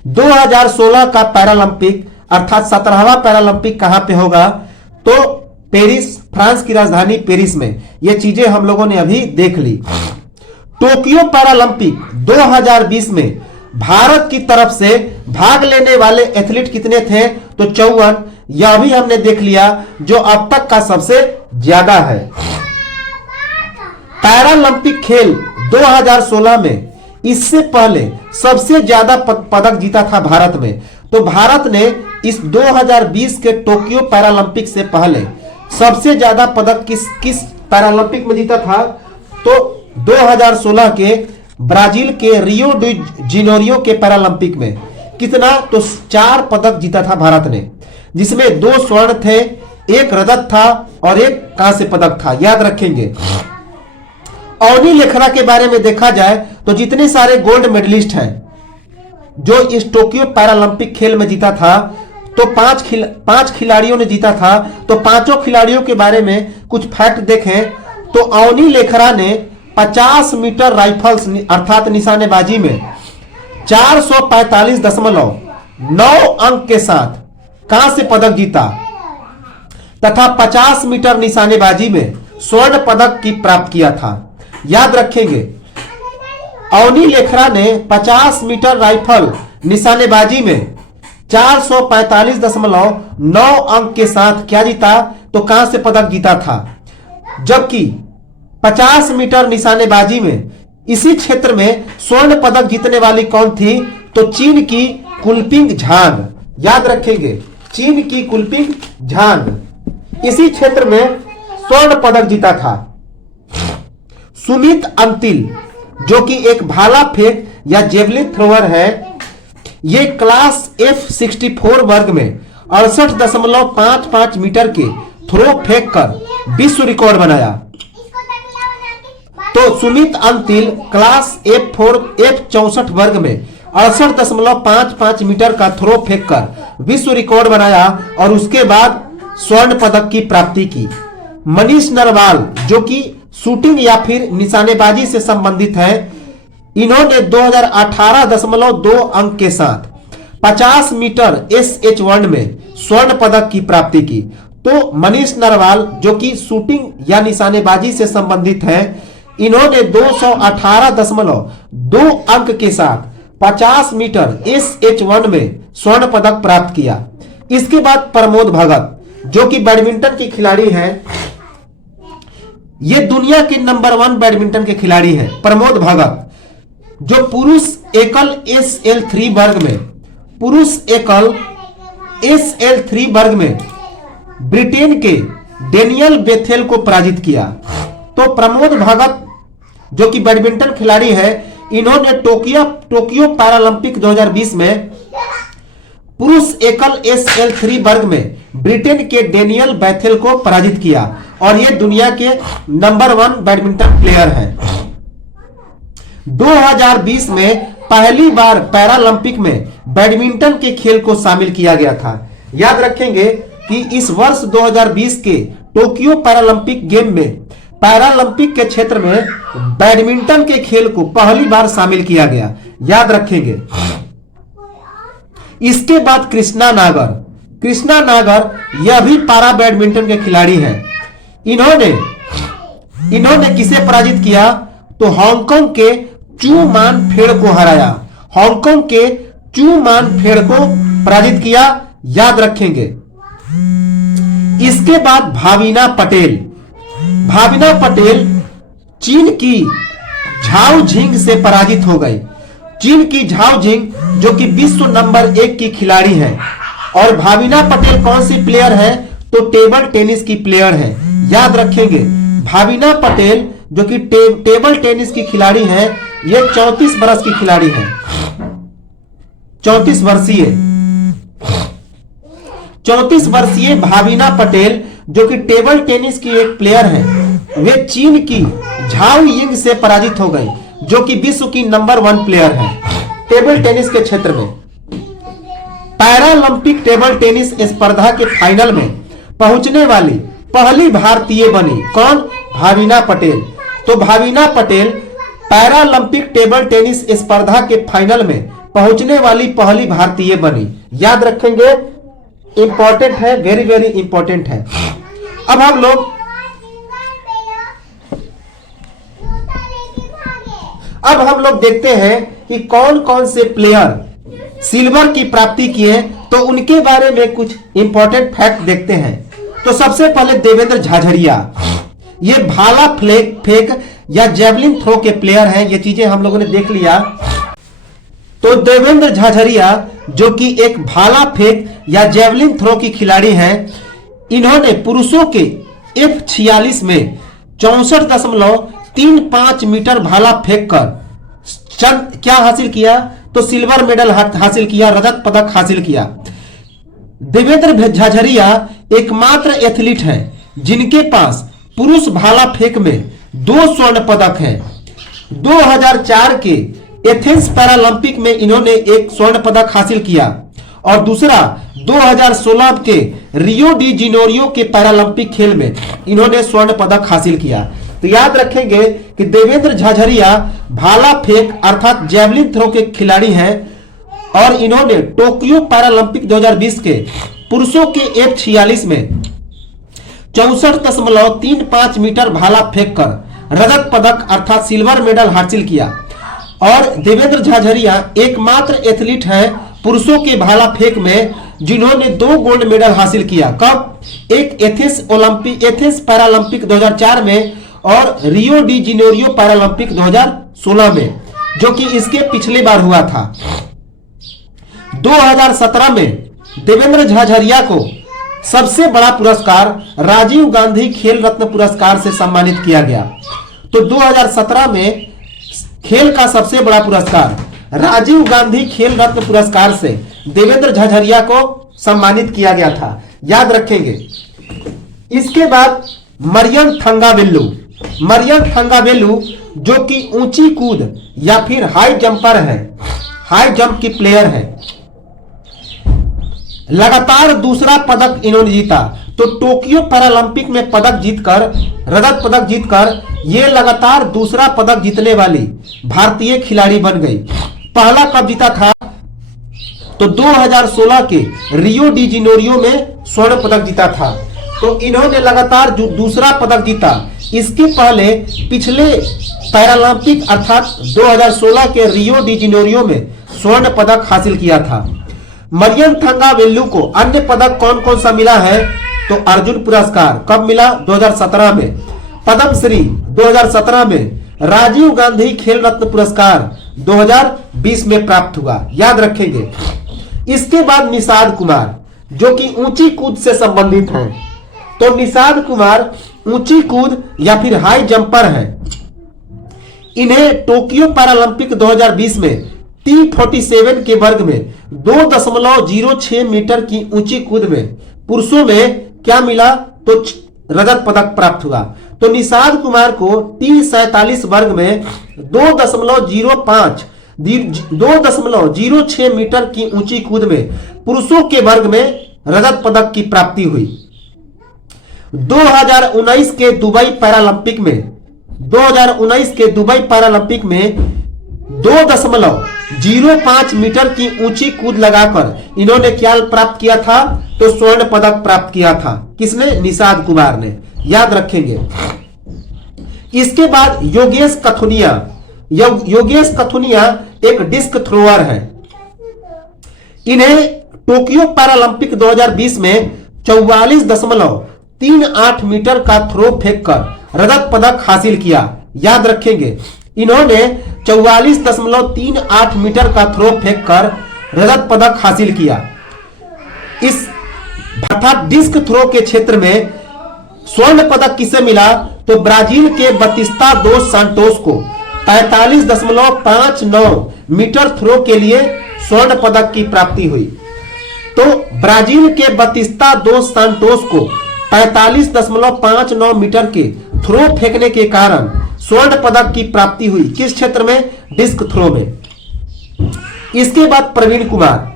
2016 का पैरालंपिक अर्थात 17वां पैरालंपिक कहां पे होगा, तो पेरिस, फ्रांस की राजधानी पेरिस में। यह चीजें हम लोगों ने अभी देख ली। टोक्यो पैरालंपिक 2020 में भारत की तरफ से भाग लेने वाले एथलीट कितने थे, तो 54। यह भी हमने देख लिया, जो अब तक का सबसे ज्यादा है। पैरालंपिक खेल 2016 में इससे पहले सबसे ज्यादा पदक जीता था भारत में। तो भारत ने इस 2020 के टोक्यो पैरालंपिक से पहले सबसे ज्यादा पदक किस पैरालंपिक में जीता था, तो 2016 के ब्राजील के रियो डी जेनेरियो के पैरालंपिक में। कितना, तो 4 पदक जीता था भारत ने, जिसमें 2 स्वर्ण थे, 1 रजत था और 1 कांस्य पदक था। याद रखेंगे। अवनी लेखरा के बारे में देखा जाए तो जितने सारे गोल्ड मेडलिस्ट हैं जो इस टोक्यो पैरालंपिक खेल में जीता था, तो 5 खिलाड़ियों ने जीता था। तो 5 खिलाड़ियों के बारे में कुछ फैक्ट देखें तो अवनी लेखरा ने 50 मीटर राइफल्स अर्थात निशानेबाजी में 445.9 अंक के साथ कांस्य पदक जीता तथा 50 मीटर निशानेबाजी में स्वर्ण पदक की प्राप्त किया था। याद रखेंगे, अवनी लेखरा ने 50 मीटर राइफल निशानेबाजी में 445.9 अंक के साथ क्या जीता, तो कांस्य पदक जीता था। जबकि 50 मीटर निशानेबाजी में इसी क्षेत्र में स्वर्ण पदक जीतने वाली कौन थी, तो चीन की कुलपिंग झांग। याद रखेंगे, चीन की कुलपिंग झांग इसी क्षेत्र में स्वर्ण पदक जीता था। सुमित अंतिल जो कि एक भाला फेंक या जेवलिन थ्रोअर है, ये क्लास F64 वर्ग में 68.55 मीटर के थ्रो फेंक कर विश्व रिकॉर्ड बनाया। तो सुमित अंतिल क्लास F64 वर्ग में 68.55 मीटर का थ्रो फेंककर विश्व रिकॉर्ड बनाया और उसके बाद स्वर्ण पदक की प्राप्ति की। मनीष नरवाल जो कि शूटिंग या फिर निशानेबाजी से संबंधित है, इन्होंने 2018.2 अंक के साथ 50 मीटर SH1 में स्वर्ण पदक की प्राप्ति की। तो मनीष नरवाल जो कि शूटिंग या निशानेबाजी से संबंधित है, इन्होंने 218.2 अंक के साथ 50 मीटर SH1 में स्वर्ण पदक प्राप्त किया। इसके बाद प्रमोद भगत जो कि बैडमिंटन के खिलाड़ी हैं, ये दुनिया के नंबर 1 बैडमिंटन के खिलाड़ी हैं प्रमोद भगत, जो पुरुष एकल SL3 वर्ग में SL3 वर्ग में ब्रिटेन के डेनियल बेथेल को पराजित किया। तो प्रमोद भगत जो कि बैडमिंटन खिलाड़ी है, इन्होंने टोक्यो पैरालंपिक 2020 में पुरुष एकल SL3 वर्ग में ब्रिटेन के डेनियल बेथेल को पराजित किया और ये दुनिया के नंबर 1 बैडमिंटन प्लेयर हैं। 2020 में पहली बार पैरालंपिक में बैडमिंटन के खेल को शामिल किया गया था। याद रखेंगे कि इस वर्ष 2020 के टोक्यो पैरालंपिक गेम में पैरालंपिक के क्षेत्र में बैडमिंटन के खेल को पहली बार शामिल किया गया, याद रखेंगे। इसके बाद कृष्णा नागर यह भी पारा बैडमिंटन के खिलाड़ी हैं। इन्होंने किसे पराजित किया? तो हांगकांग के चू मान फेड़ को हराया। हांगकांग के चू मान फेड़ को पराजित किया, याद रखेंगे। इसके बाद भाविना पटेल चीन की झाओ झिंग से पराजित हो गई। चीन की झाओ झिंग जो कि विश्व नंबर 1 की खिलाड़ी है। और भाविना पटेल कौन सी प्लेयर है? तो टेबल टेनिस की प्लेयर है, याद रखेंगे। भाविना पटेल जो कि टेबल टेनिस की खिलाड़ी है, ये 34 वर्ष की खिलाड़ी है। 34 वर्षीय भाविना पटेल जो कि टेबल टेनिस की एक प्लेयर है, वे चीन की झाओ यिंग से पराजित हो गई, जो कि विश्व की नंबर 1 प्लेयर है टेबल टेनिस के क्षेत्र में। पैरालंपिक टेबल टेनिस स्पर्धा के फाइनल में पहुंचने वाली पहली भारतीय बनी। कौन? भाविना पटेल। तो Bhavina Patel Paralympic table tennis स्पर्धा के फाइनल में पहुंचने वाली पहली भारतीय बनी, याद रखेंगे। इंपॉर्टेंट है, वेरी वेरी इंपॉर्टेंट है। अब हम लोग देखते हैं कि कौन कौन से प्लेयर सिल्वर की प्राप्ति किए, तो उनके बारे में कुछ इंपॉर्टेंट फैक्ट देखते हैं। तो सबसे पहले देवेंद्र झाझड़िया, ये भाला फेंक या जेवलिन थ्रो के प्लेयर हैं। ये चीजें हम लोगों ने देख लिया। तो देवेंद्र झाझड़िया जो कि एक भाला फेंक या जेवलिन थ्रो की खिलाड़ी हैं, इन्होंने पुरुषों के F46 में 64.35 मीटर भाला फेंक कर क्या हासिल किया? तो सिल्वर मेडल हासिल किया, रजत पदक हासिल किया। देवेंद्र झाझड़िया एकमात्र एथलीट हैं जिनके पास पुरुष भाला फेंक में 2 स्वर्ण पदक हैं। 2004 के एथेंस पैरालंपिक में इन्होंने एक स्वर्ण पदक हासिल किया और दूसरा 2016 के रियो डी जेनेरियो के पैरालंपिक खेल में इन्होंने स्वर्ण पदक हासिल किया। तो याद रखेंगे कि देवेंद्र झाझड़िया भाला फेंक अर्थात जेवलिन थ्रो के खिलाड़ी हैं और इन्होंने टोक्यो पैरालंपिक 2020 के पुरुषों के F46 में 64.35 मीटर भाला फेंक कर रजत पदक अर्थात सिल्वर मेडल हासिल किया। और देवेंद्र झाझड़िया एकमात्र एथलीट है पुरुषों के भाला फेंक में जिन्होंने 2 गोल्ड मेडल हासिल किया। कब? एक एथेंस पैरालंपिक 2004 में और रियो डी जेनेरियो पैरालंपिक 2016 में, जो कि इसके पिछले बार हुआ था। 2017 में देवेंद्र झाझड़िया को सबसे बड़ा पुरस्कार राजीव गांधी खेल रत्न पुरस्कार से सम्मानित किया गया। तो 2017 में खेल का सबसे बड़ा पुरस्कार राजीव गांधी खेल रत्न पुरस्कार से देवेंद्र झाझड़िया को सम्मानित किया गया था, याद रखेंगे। इसके बाद मरियम थंगावेलु जो कि ऊंची कूद या फिर हाई जंपर है, हाई जंप की प्लेयर है। लगातार दूसरा पदक इन्होंने जीता। तो टोक्यो पैरालंपिक में पदक जीतकर, रजत पदक जीतकर ये लगातार दूसरा पदक जीतने वाली भारतीय खिलाड़ी बन गई। पहला कब जीता था? तो 2016 के रियो डी जेनेरियो में स्वर्ण पदक जीता था। तो इन्होंने लगातार जो दूसरा पदक जीता। इसके पहले पिछले पैरालंपिक अर्थात 2016 के रियो डी जेनेरियो में स्वर्ण पदक हासिल किया था। मरियम थंगावेलु को अन्य पदक कौन कौन सा मिला है? तो अर्जुन पुरस्कार कब मिला? 2017 में। पद्मश्री 2017 में राजीव गांधी खेल रत्न पुरस्कार 2020 में प्राप्त हुआ, याद रखेंगे। इसके बाद निषाद कुमार जो कि ऊंची कूद से संबंधित हैं, तो निषाद कुमार ऊंची कूद या फिर हाई जंपर हैं। इन्हें टोक्यो पैरालंपिक 2020 में T47 के वर्ग में 2.06 मीटर की ऊंची कूद में पुरुषों में क्या मिला, तो रजत पदक प्राप्त हुआ। तो निषाद कुमार को T47 वर्ग में 2.06 मीटर की ऊंची कूद में पुरुषों के वर्ग में रजत पदक की प्राप्ति हुई। 2019 के दुबई पैरालंपिक में 2.05 मीटर की ऊंची कूद लगाकर इन्होंने क्या प्राप्त किया था, तो स्वर्ण पदक प्राप्त किया था। किसने? निषाद कुमार ने, याद रखेंगे। इसके बाद योगेश कथुनिया एक डिस्क थ्रोअर है। इन्हें टोक्यो पैरालंपिक 2020 में 44.38 मीटर का थ्रो फेंककर रजत पदक हासिल किया, याद रखेंगे। इन्होंने 44.38 मीटर का थ्रो फेंककर रजत पदक हासिल किया। इस अर्थात डिस्क थ्रो के क्षेत्र में स्वर्ण पदक किसे मिला, तो ब्राजील के बतिस्ता दोस सांटोस को 45.59 मीटर थ्रो के लिए स्वर्ण पदक की प्राप्ति हुई। तो ब्राजील के बतिस्ता दोस सांटोस को 45.59 मीटर के थ्रो फेंकने के कारण स्वर्ण पदक की प्राप्ति हुई। किस क्षेत्र में? डिस्क थ्रो में। इसके बाद प्रवीण कुमार,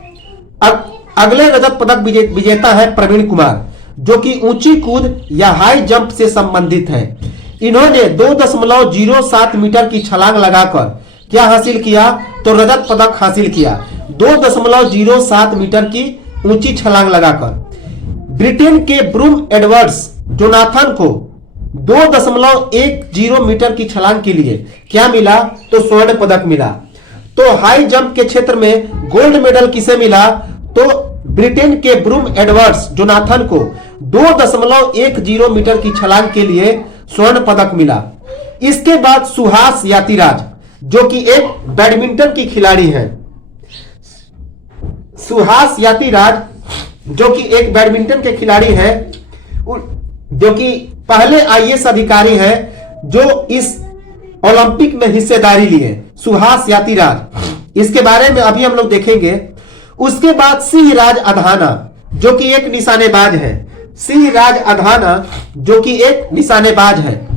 अगले रजत पदक विजेता है प्रवीण कुमार, जो कि ऊंची कूद या हाई जंप से संबंधित है। इन्होंने 2.07 मीटर की छलांग लगाकर क्या हासिल किया, तो रजत पदक हासिल किया। 2.07 मीटर की ऊंची छलांग लगाकर। ब्रिटेन के ब्रूम एडवर्ड्स जोनाथन को 2.10 मीटर की छलांग के लिए क्या मिला, तो स्वर्ण पदक मिला। तो हाई जंप के क्षेत्र में गोल्ड मेडल किसे मिला, तो ब्रिटेन के ब्रूम एडवर्ड्स जोनाथन को 2.10 मीटर की छलांग के लिए स्वर्ण पदक मिला। इसके बाद सुहास यातिराज जो कि एक बैडमिंटन की खिलाड़ी है। सुहास यातिराज जो कि एक बैडमिंटन के खिलाड़ी है, जो कि पहले आईएएस अधिकारी है जो इस ओलंपिक में हिस्सेदारी लिए, सुहास यातिराज। इसके बारे में अभी हम लोग देखेंगे। उसके बाद सिंहराज अधाना जो कि एक निशानेबाज है। सिंहराज अधाना जो कि एक निशानेबाज है।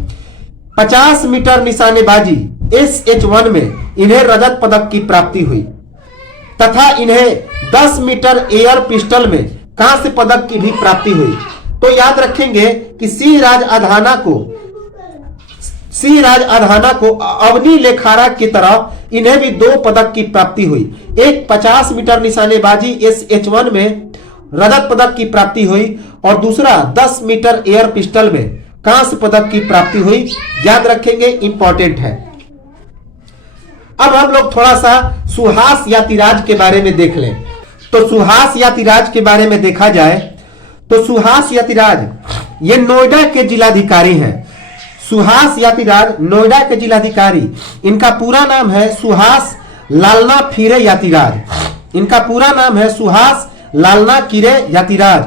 50 मीटर निशानेबाजी SH1 में इन्हें रजत पदक की प्राप्ति हुई तथा इन्हें 10 मीटर एयर पिस्टल में कांस्य पदक की भी प्राप्ति हुई। तो याद रखेंगे कि सिंहराज अधाना को अवनी लेखारा की तरह इन्हें भी 2 पदक की प्राप्ति हुई। एक 50 मीटर निशानेबाजी SH1 में रजत पदक की प्राप्ति हुई और दूसरा 10 मीटर एयर पिस्टल में कांस्य पदक की प्राप्ति हुई। याद रखेंगे, इंपॉर्टेंट है। अब हम लोग थोड़ा सा सुहास यातिराज के बारे में देख लें। तो सुहास यातिराज के बारे में देखा जाए तो सुहास यातिराज ये नोएडा के जिलाधिकारी हैं। सुहास यातिराज नोएडा के जिलाधिकारी। इनका पूरा नाम है सुहास लालना फिरे यातिराज। इनका पूरा नाम है सुहास लालना किरे यातिराज।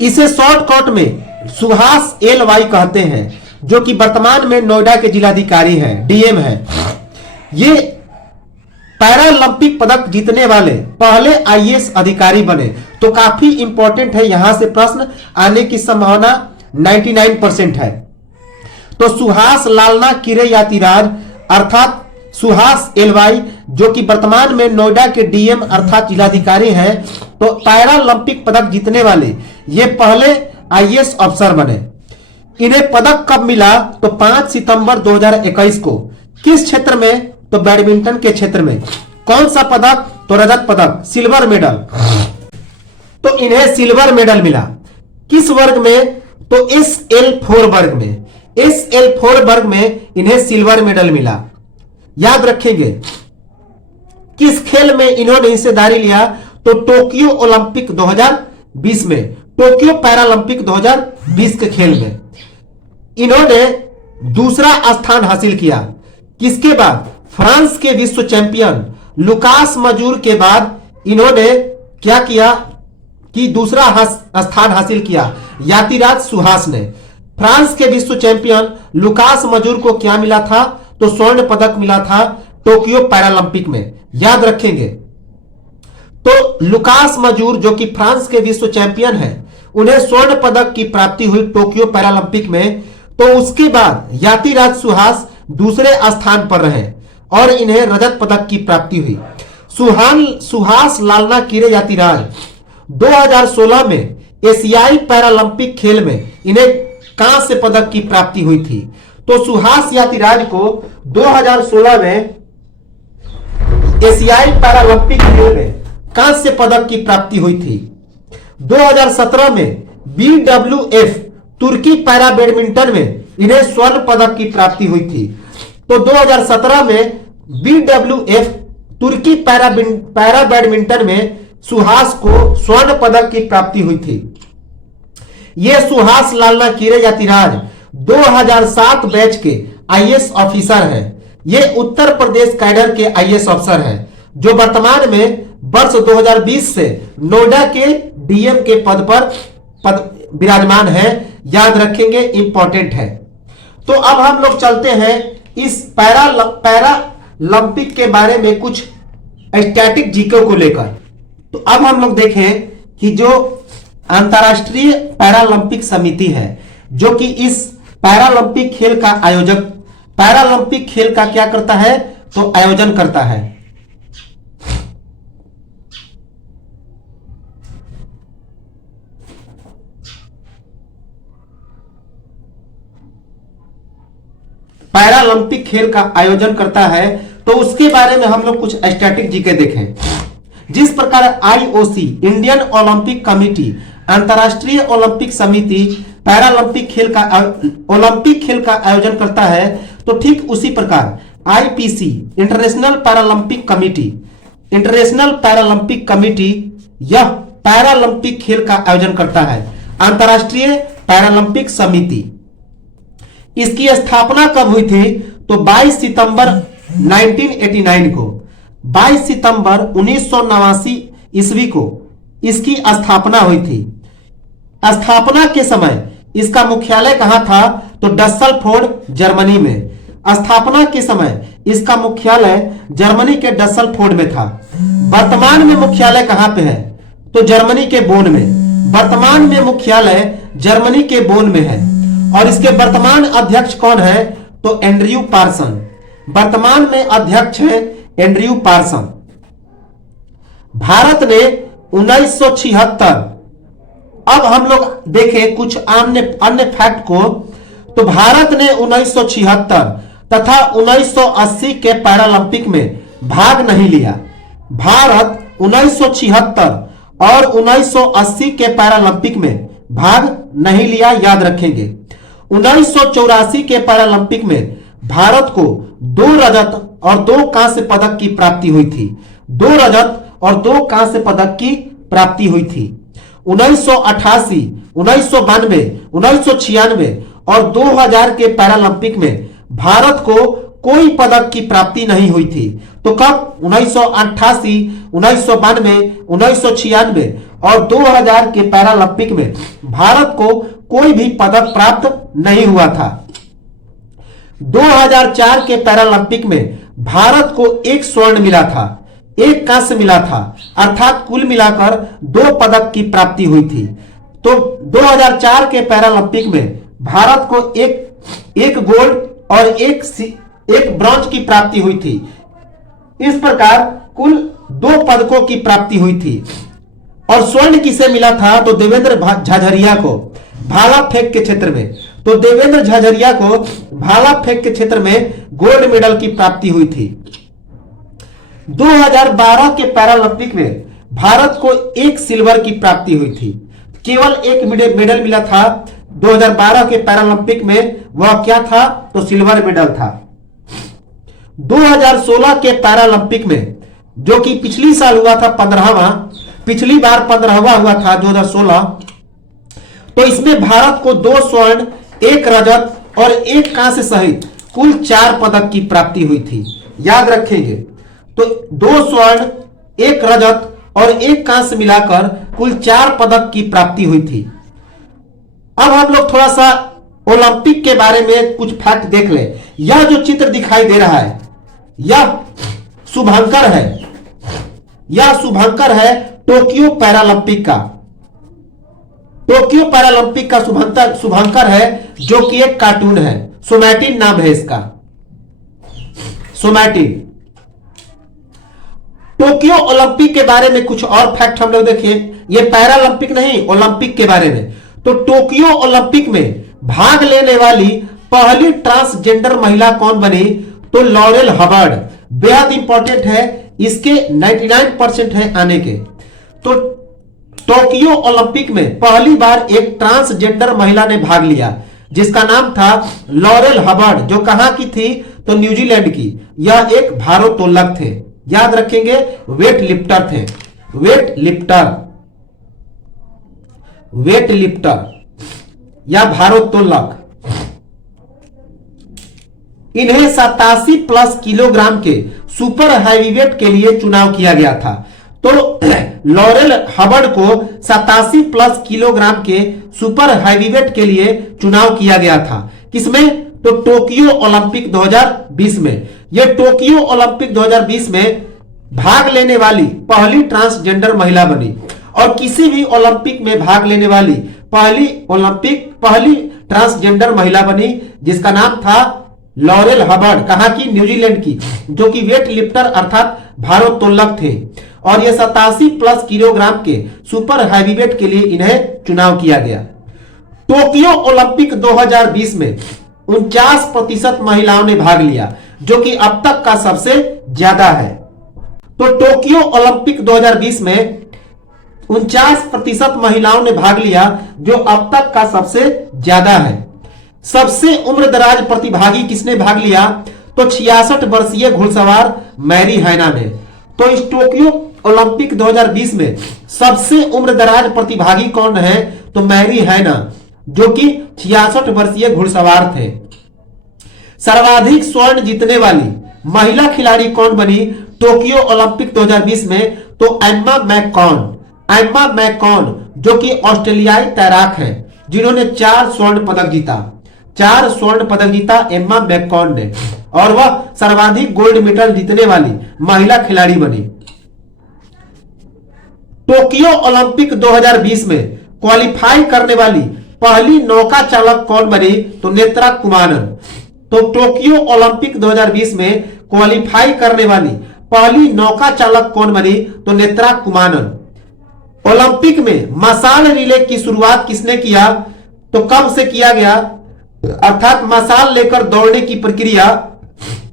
इसे शॉर्टकट में सुहास LY कहते हैं, जो कि वर्तमान में नोएडा के जिलाधिकारी हैं, DM है। ये पैरालंपिक पदक जीतने वाले पहले आईएएस अधिकारी बने। तो काफी इंपॉर्टेंट है, यहां से प्रश्न आने की संभावना 99% है। तो सुहास लालना किरे यातिराज अर्थात सुहास LY जो कि वर्तमान में नोएडा के DM अर्थात जिलाधिकारी हैं, तो पैरालंपिक पदक जीतने वाले ये पहले आईएएस अफसर बने। इन्हें पदक कब मिला, तो 5 सितंबर 2021 को। किस क्षेत्र में, तो बैडमिंटन के क्षेत्र में। कौन सा पदक, तो रजत पदक, सिल्वर मेडल। तो इन्हें सिल्वर मेडल मिला। किस वर्ग में, तो SL4 वर्ग में। SL4 वर्ग में इन्हें सिल्वर मेडल मिला। याद रखेंगे किस खेल में इन्होंने हिस्सेदारी लिया, तो टोक्यो ओलंपिक 2020 में, टोक्यो पैरालंपिक 2020 के खेल में। इन्होंने दूसरा स्थान हासिल किया। किसके बाद? फ्रांस के विश्व चैंपियन लुकास मजूर के बाद इन्होंने क्या किया कि दूसरा स्थान हासिल किया यातिराज सुहास ने। फ्रांस के विश्व चैंपियन लुकास मजूर को क्या मिला था? तो स्वर्ण पदक मिला था टोक्यो पैरालंपिक में, याद रखेंगे। तो लुकास मजूर जो कि फ्रांस के विश्व चैंपियन है, उन्हें स्वर्ण पदक की प्राप्ति हुई टोक्यो पैरालंपिक में। तो उसके बाद यातिराज सुहास दूसरे स्थान पर रहे और इन्हें रजत पदक की प्राप्ति हुई। सुहास लालना कीरे यातिराज 2016 में एशियाई पैरालंपिक खेल में इन्हें कांस्य पदक की प्राप्ति हुई थी। तो सुहास यातिराज को 2016 में एशियाई पैरालंपिक खेल में कांस्य पदक की प्राप्ति हुई थी। 2017 में BWF तुर्की पैरा बैडमिंटन में इन्हें स्वर्ण पदक की प्राप्ति हुई थी। तो 2017 में BWF तुर्की पैरा बैडमिंटन में सुहास को स्वर्ण पदक की प्राप्ति हुई थी। यह सुहास लालना कीरे यातिराज 2007 बैच के आईएएस ऑफिसर हैं। ये उत्तर प्रदेश कैडर के आईएएस अफसर हैं जो वर्तमान में वर्ष 2020 से नोएडा के डीएम के पद पर विराजमान है। याद रखेंगे, इंपॉर्टेंट है। तो अब हम लोग चलते हैं इस पैरालंपिक के बारे में कुछ स्टैटिक जीके को लेकर। तो अब हम लोग देखें कि जो अंतर्राष्ट्रीय पैरालंपिक समिति है जो कि इस पैरालंपिक खेल का आयोजक, पैरालंपिक खेल का क्या करता है? तो आयोजन करता है। पैरालंपिक खेल का आयोजन करता है। तो उसके बारे में हम लोग कुछ स्टैटिक जीके देखें। जिस प्रकार आईओसी इंडियन ओलंपिक कमेटी अंतर्राष्ट्रीय ओलंपिक समिति पैरालंपिक खेल का आयोजन करता है, तो ठीक उसी प्रकार आईपीसी इंटरनेशनल पैरालंपिक कमेटी यह पैरालंपिक खेल का आयोजन करता है। अंतर्राष्ट्रीय पैरालंपिक समिति, इसकी स्थापना कब हुई थी? तो 22 सितंबर 1989 को, 22 सितंबर 1989 ईस्वी को इसकी स्थापना हुई थी। स्थापना के समय इसका मुख्यालय कहां था? तो डस्सेलफोर्ड जर्मनी में। स्थापना के समय इसका मुख्यालय जर्मनी के डस्सेलफोर्ड में था। वर्तमान में मुख्यालय कहां पे है? तो जर्मनी के बोन में। वर्तमान में मुख्यालय जर्मनी के बोन में है। और इसके वर्तमान अध्यक्ष कौन है? तो एंड्रयू पार्सन। वर्तमान में अध्यक्ष है एंड्रयू पार्सन। भारत ने 1976, अब हम लोग देखें कुछ अन्य फैक्ट को। तो भारत ने 1976 तथा 1980 के पैरालंपिक में भाग नहीं लिया। भारत 1976 और 1980 के पैरालंपिक में भाग नहीं लिया, याद रखेंगे। 1984 के पैरालंपिक में भारत को 2 रजत और 2 कांस्य पदक की प्राप्ति हुई थी। 2 रजत और 2 कांस्य पदक की प्राप्ति हुई थी। 1988, 1992, 1996 और 2000 के पैरालंपिक में भारत को कोई पदक की प्राप्ति नहीं हुई थी। तो कब? 1988, 1992, 1996 और 2000 के पैरालंपिक में भारत को कोई भी पदक प्राप्त नहीं हुआ था। 2004 के पैरालंपिक में भारत को 1 स्वर्ण मिला था, 1 कांस्य मिला था, अर्थात कुल मिलाकर 2 पदक की प्राप्ति हुई थी। तो 2004 के पैरालंपिक में भारत को एक गोल्ड और एक ब्रॉन्ज की प्राप्ति हुई थी। इस प्रकार कुल 2 पदकों की प्राप्ति हुई थी। और स्वर्ण किसे मिला था? तो देवेंद्र झाझरिया को भाला फेंक के क्षेत्र में। तो देवेंद्र झाझरिया को भाला फेंक के क्षेत्र में गोल्ड मेडल की प्राप्ति हुई थी। 2012 के पैरालंपिक में भारत को 1 सिल्वर की प्राप्ति हुई थी। केवल 1 मेडल मिला था 2012 के पैरालंपिक में, वह क्या था? तो सिल्वर मेडल था। 2016 के पैरालंपिक में, जो कि पिछली साल हुआ था 15वां, पिछली बार 15वां हुआ था 2016, तो इसमें भारत को 2 स्वर्ण, 1 रजत और 1 कांस्य सहित कुल 4 पदक की प्राप्ति हुई थी। याद रखेंगे, तो 2 स्वर्ण, 1 रजत और 1 कांस्य मिलाकर कुल 4 पदक की प्राप्ति हुई थी। अब हम लोग थोड़ा सा ओलंपिक के बारे में कुछ फैक्ट देख ले। यह जो चित्र दिखाई दे रहा है, यह शुभंकर है, यह शुभंकर है टोक्यो पैरालंपिक का। टोक्यो पैरालंपिक का शुभंकर है, जो कि एक कार्टून है। सोमैटिन नाम है इसका, सोमैटिन। टोक्यो ओलंपिक के बारे में कुछ और फैक्ट हम लोग देखिए। ये पैरालंपिक नहीं, ओलंपिक के बारे में। तो टोक्यो ओलंपिक में भाग लेने वाली पहली ट्रांसजेंडर महिला कौन बनी? तो लॉरेल हबर्ड। बेहद इंपॉर्टेंट है, इसके 99% है आने के। तो टोक्यो ओलंपिक में पहली बार एक ट्रांसजेंडर महिला ने भाग लिया, जिसका नाम था लॉरेल हबर्ड, जो कहां की थी? तो न्यूजीलैंड की। यह एक भारोत्तोलक थे। याद रखेंगे, वेट लिफ्टर थे, वेट लिफ्टर, वेट लिफ्टर या भारोत्तोलक। इन्हें 87 प्लस किलोग्राम के सुपर हैवीवेट के लिए चुनाव किया गया था। तो लॉरेल हबर्ड को 87 प्लस किलोग्राम के सुपर हैवीवेट के लिए चुनाव किया गया था। किसमें? तो टोक्यो ओलंपिक 2020 में। यह टोक्यो ओलंपिक 2020 में भाग लेने वाली पहली ट्रांसजेंडर महिला बनी और किसी भी ओलंपिक में भाग लेने वाली पहली ट्रांसजेंडर महिला बनी, जिसका नाम था लॉरेल हबर्ड। कहां की? न्यूजीलैंड की, जो कि वेट लिफ्टर अर्थात भारोत्तोलक थे। और यह 87 प्लस किलोग्राम के सुपर हैवीवेट के लिए इन्हें चुनाव किया गया। टोक्यो ओलंपिक 2020 में 49% महिलाओं ने भाग लिया, जो कि अब तक का सबसे ज्यादा है। तो टोक्यो ओलंपिक 2020 में 49% महिलाओं ने भाग लिया, जो अब तक का सबसे ज्यादा है। सबसे उम्रदराज प्रतिभागी किसने भाग लिया? तो 66 वर्षीय घुड़सवार मैरी हैना ने। तो इस टोक्यो ओलंपिक 2020 में सबसे उम्रदराज प्रतिभागी कौन है? तो मैरी हैना, जो कि 66 वर्षीय घुड़सवार थे। सर्वाधिक स्वर्ण जीतने वाली महिला खिलाड़ी कौन बनी टोक्यो ओलंपिक 2020 में? तो एम्मा मैककॉन। एम्मा मैककॉन, जो कि ऑस्ट्रेलियाई तैराक हैं, जिन्होंने 4 स्वर्ण पदक जीता। 4 स्वर्ण पदक जीता एम्मा मैककॉन ने, और वह सर्वाधिक गोल्ड मेडल जीतने वाली महिला खिलाड़ी बनी। टोक्यो ओलंपिक 2020 में क्वालिफाई करने वाली पहली नौका चालक कौन बनी? तो नेत्रा कुमारन। तो टोक्यो ओलंपिक 2020 में क्वालिफाई करने वाली पहली नौका चालक कौन बनी? तो नेत्रा कुमारन। ओलंपिक में मशाल रिले की शुरुआत किसने किया? तो कब से किया गया? अर्थात मशाल लेकर दौड़ने की प्रक्रिया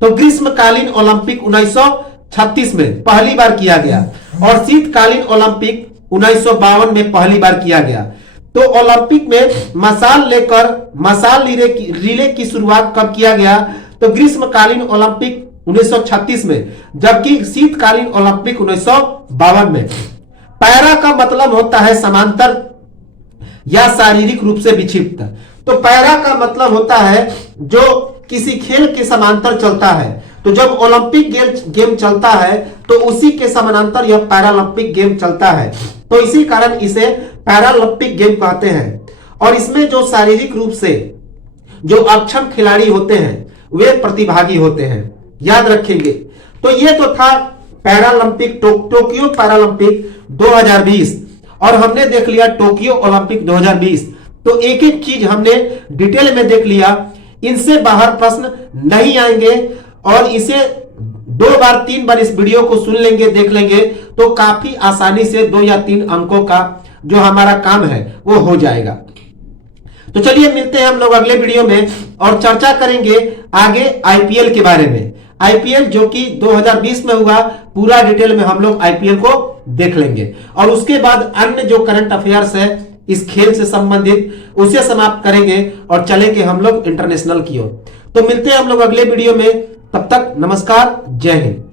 तो ग्रीष्मकालीन ओलंपिक 1936 में पहली बार किया गया और शीतकालीन ओलंपिक 1952 में पहली बार किया गया। तो ओलंपिक में मशाल रिले की शुरुआत कब किया गया? तो ग्रीष्मकालीन ओलंपिक 1936 में, जबकि शीतकालीन ओलंपिक 1952 में। पैरा का मतलब होता है समांतर या शारीरिक रूप से विक्षिप्त। तो पैरा का मतलब होता है जो किसी खेल के समांतर चलता है। तो जब ओलंपिक गेम चलता है तो उसी के समानांतर यह पैरालंपिक गेम चलता है, तो इसी कारण इसे पैरालंपिक गेम कहते हैं। और इसमें जो शारीरिक रूप से जो अक्षम खिलाड़ी होते हैं वे प्रतिभागी होते हैं। याद रखेंगे। तो ये तो था पैरालंपिक, टोक्यो पैरालंपिक 2020, और हमने देख लिया टोक्यो ओलंपिक 2020। तो एक एक चीज हमने डिटेल में देख लिया। इनसे बाहर प्रश्न नहीं आएंगे और इसे 2 बार 3 बार इस वीडियो को सुन लेंगे, देख लेंगे, तो काफी आसानी से 2 या 3 अंकों का जो हमारा काम है वो हो जाएगा। तो चलिए मिलते हैं हम लोग अगले वीडियो में और चर्चा करेंगे आगे आईपीएल के बारे में। आईपीएल जो कि 2020 में हुआ, पूरा डिटेल में हम लोग आईपीएल को देख लेंगे और उसके बाद अन्य जो करंट अफेयर्स है इस खेल से संबंधित उसे समाप्त करेंगे और चलेंगे हम लोग इंटरनेशनल की ओर। तो मिलते हैं हम लोग अगले वीडियो में, तब तक नमस्कार, जय हिंद।